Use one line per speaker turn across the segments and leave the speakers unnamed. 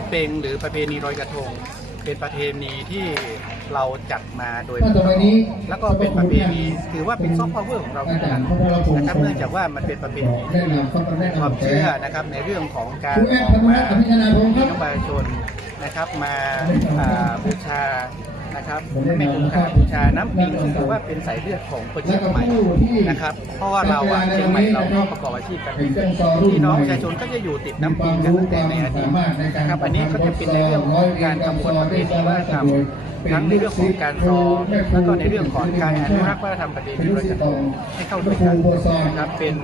ยี่เป็งหรือประเพณีลอยกระทง เป็นประเพณีที่เราจัดมาโดย
ท่านต่อไปนี้
แล้วก็เป็นประเพณีถือว่าเป็นซอฟต์พาวเวอร์ของเราเหมือนกันนะครับเนื่องจากว่ามันเป็นประเพณี
แนะนำต้องแนะนำ
ความเชื่อนะครับในเรื่องของการ
คุณแอด
ออกมา
ธรรมนัสอภิชนาพงศ์ครับ
พี่น้องประชาชนนะครับมาอ่าบูชา นะครับไม่บูชาบูชาน้ำปิงซึ่งถือว่าเป็นสายเลือดของคนเชียงใหม่นะครับ เพราะว่าเราอะเชียงใหม่เราก็ประกอบอาชีพการเกษตรพี่น้องประชาชนก็จะอยู่ติดน้ำปิงกันตั้งแต่ในอดีตนะครับอันนี้ก็จะเป็นในเรื่องของการทำบทประเพณีวัฒนธรรมทั้งในเรื่องของการซ้อมแล้วก็ในเรื่องของการอนุรักษ์วัฒนธรรมประเพณีลอยกระทงให้เข้าด้วยกันนะครับเป็น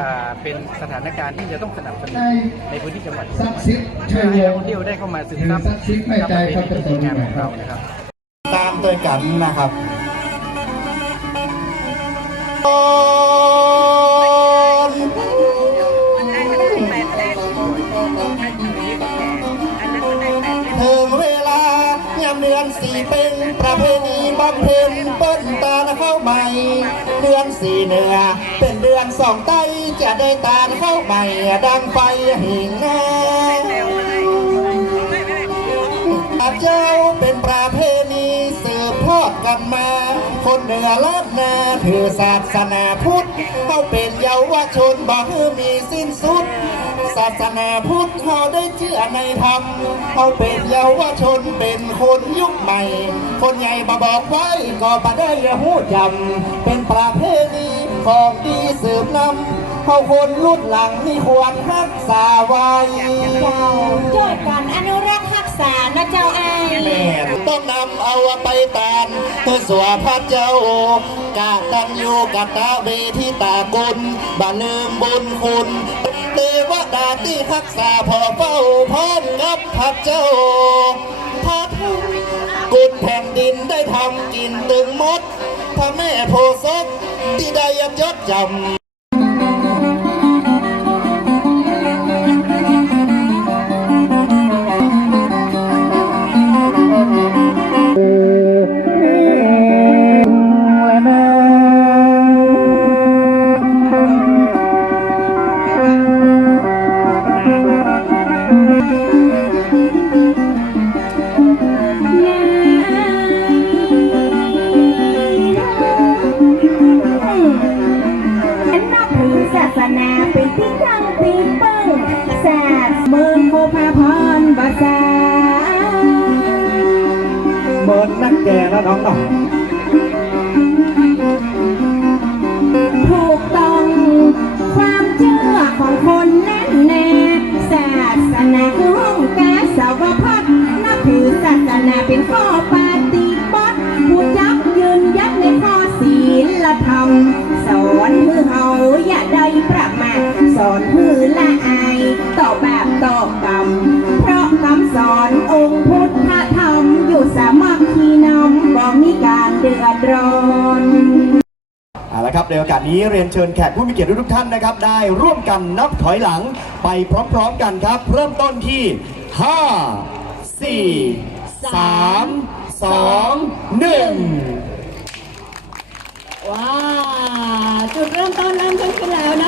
อ่าเป็นสถานการณ์ที่จะต้องสนับสนุนในพื้นที่จังหวัด
ซักซิด
เพื่
ชั
อยให้นักท่องเที่ยวได้เข้ามาซึมซับ
ซักซิดไม่ใจครับ
ประเพณีที่ดีงามของเรานะครับ
ตามโดวยกันนะครับถึงเวลายามเดือนสี่เป็นประเพณีบำเพ็ญเปิ้นตาเข้าใหม่ เดือนสี่เหนือ เป็นเดือนสองใต้จะได้ตาเข้าใหม่ ดังไฟหิ่งแน่เจ้าเป็นประเพณี กันมา คนเหนือล้านนาถือศาสนาพุทธเขาเป็นเยาวชนบอกให้มีสิ้นสุด ศาสนาพุทธเขาได้เชื่อในธรรมเขาเป็นเยาวชนเป็นคนยุคใหม่ คนใหญ่มาบอกไว้ก็มาได้หูจำเป็นประเพณี ของดีสืบนำเขาคนรุ่นหลังนี่ควรรักษาไว้
เจ้าช่วยกันอนุรักษ์รักษานะเจ้าไอ้าย
แม่ต้องนำเอาไปตานเพื่อสวพระเจ้ากาตันอยู่กตะเวทิตากุลบาลืมบุญคุณเทวดาที่รักษาพอเฝ้าพร้อมกับพระเจ้าพัดกุลแผ่นดินได้ทำกินตึงมดพระแม่โพธิ์ ศกที่ได้ยำ
พาพรบาษา
เมินนักแก่แล้วน้องน้อ
ถูกต้องความเชื่อของคนแน่นแน่ศาสนาคือห้องแกสาวพัดนับถือศาสนาเป็นข้อปฏิบัติผู้ยักยืนยัดในข้อศีลธรรม สอนมือเฮาอย่าได้ประ สอนมือละอายต่อแบบต่อกรรม เพราะคำสอนองค์พุทธธรรม อยู่สามัคคีนำบอกมีการเดือดร้อน
เอาละครับในโอกาสนี้เรียนเชิญแขกผู้มีเกียรติทุกท่านนะครับ ได้ร่วมกันนับถอยหลังไปพร้อมๆกันครับ เริ่มต้นที่ 5 4 3 2 1
ว้าจุดเริ่มต้นเริ่มขึ้นขึ้นแล้วนะ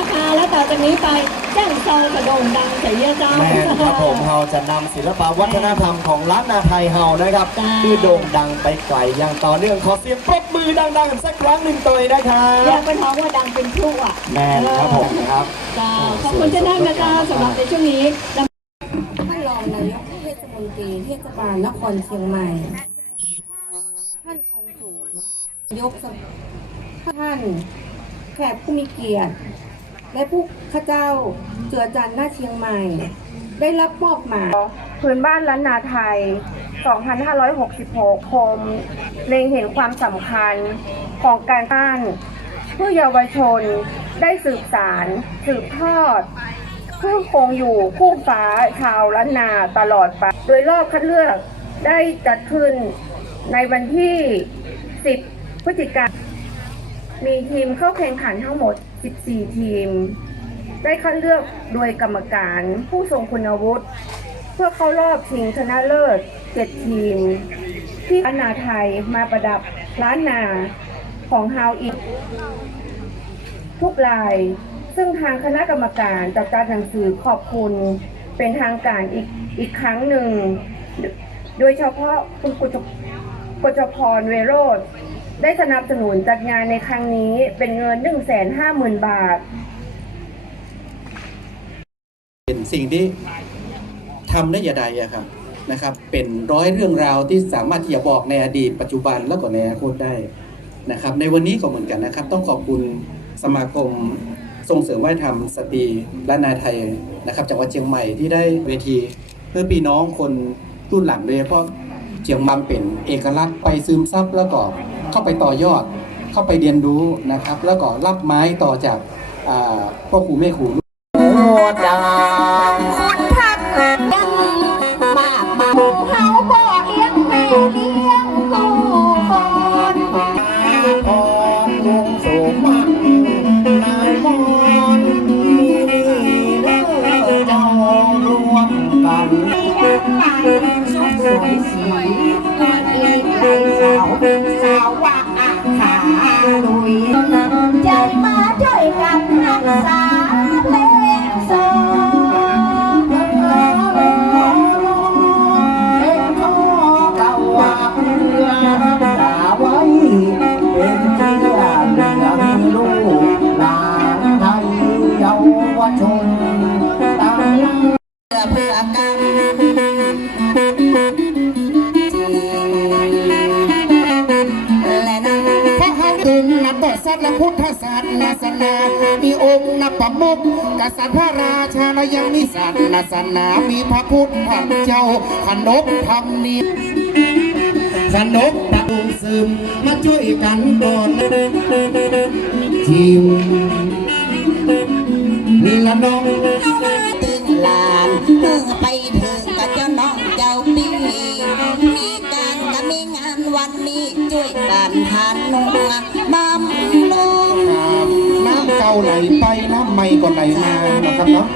คะและต่ อจากนี้ไปแจ้งซองกระโด่งดังเสียเยอะเจ้า
แม่นครับผมเราจะนำศิลปวัฒนธรรมของล้านนาไทยเฮานะครับ
จ้า
ที่โด่งดังไปไกลอย่างต่อเนื่องขอเสียงปรบมือดังๆสักครั้งหนึ่งตัวนะครั
เรีย
บ
กเป็นท้องว่าดังเป็นพลุอะ
แม่นครับผมครับ
เจ้าขอบคุณเจ้าได้นะเจ้าสำหรับในช่วงนี้
ท่านรองนายกเทศมนตรีเทศบาลนครเชียงใหม่ ท่านกงสุลนายกสภาท่านแขกผู้มีเกียรติ และผู้ข้าเจ้าเจือจันทร์หน้าเชียงใหม่ ได้รับมอบหมายพื้นบ้านล้านนาไทย 2566 คมเล็งเห็นความสำคัญของการบ้านเพื่อเยาวชนได้สืบสาร สืบทอดเพื่อคงอยู่คู่ฟ้าชาวล้านนาตลอดไป โดยรอบคัดเลือกได้จัดขึ้นในวันที่ 10 พฤศจิกายนมีทีมเข้าแข่งขันทั้งหมด 14 ทีม ได้คัดเลือกโดยกรรมการผู้ทรงคุณวุฒิเพื่อเข้ารอบชิงชนะเลิศ 7 ทีม ที่ล้านนาไทยมาประดับล้านนาของฮาวอีกทุกราย ซึ่งทางคณะกรรมการจัดการหนังสือขอบคุณเป็นทางการอีกอีกครั้งหนึ่ง โดยเฉพาะคุณกุจกจพรเวโรธ ได้สนับสนุนจัดงานในครั้งนี้เป็นเงิน 150,000 บาท
เป็นสิ่งที่ทำได้อยาใดอะครับนะครับ เป็นร้อยเรื่องราวที่สามารถที่จะบอกในอดีตปัจจุบันแล้วก็ในอนาคตได้นะครับ ในวันนี้ก็เหมือนกันนะครับ ต้องขอบคุณสมาคมส่งเสริมวัฒนธรรมสตรีและนายไทยนะครับจังหวัดเชียงใหม่ที่ได้เวทีเพื่อพี่น้องคนรุ่นหลังโดยเฉพาะเชียงมังเป็นเอกลักษณ์ไปซึมซับแล้วก็ เข้าไปต่อยอดเข้าไปเรียนรู้นะครับ แล้วก็รับไม้ต่อจากพ่อครูแม่ครู
คุณทักยังมากมาเฮาบ่เลี้ยงแม่เลี้ยงกูคน
พรลงสมนายมอนมีเล่าจองรวมกัน
สวยสวเงนั
บต่อสัตว์และพุทธศาสนาสนามีองค์นับประมุขกษัตริย์พระราชาและยังมีศาสนาสนามีพระพุทธเจ้าขนบธรรมเนียมขนบปรุงซึมมาช่วยกันก่อนจิมนี่ละน้อง
ตึงลานเมื่อไปถึงกั วันนี้ช่วยกันทานนัวน้ำลง
น้ำเก่าไหลไปน้ำใหม่ก็ไหลมานะครับเนาะ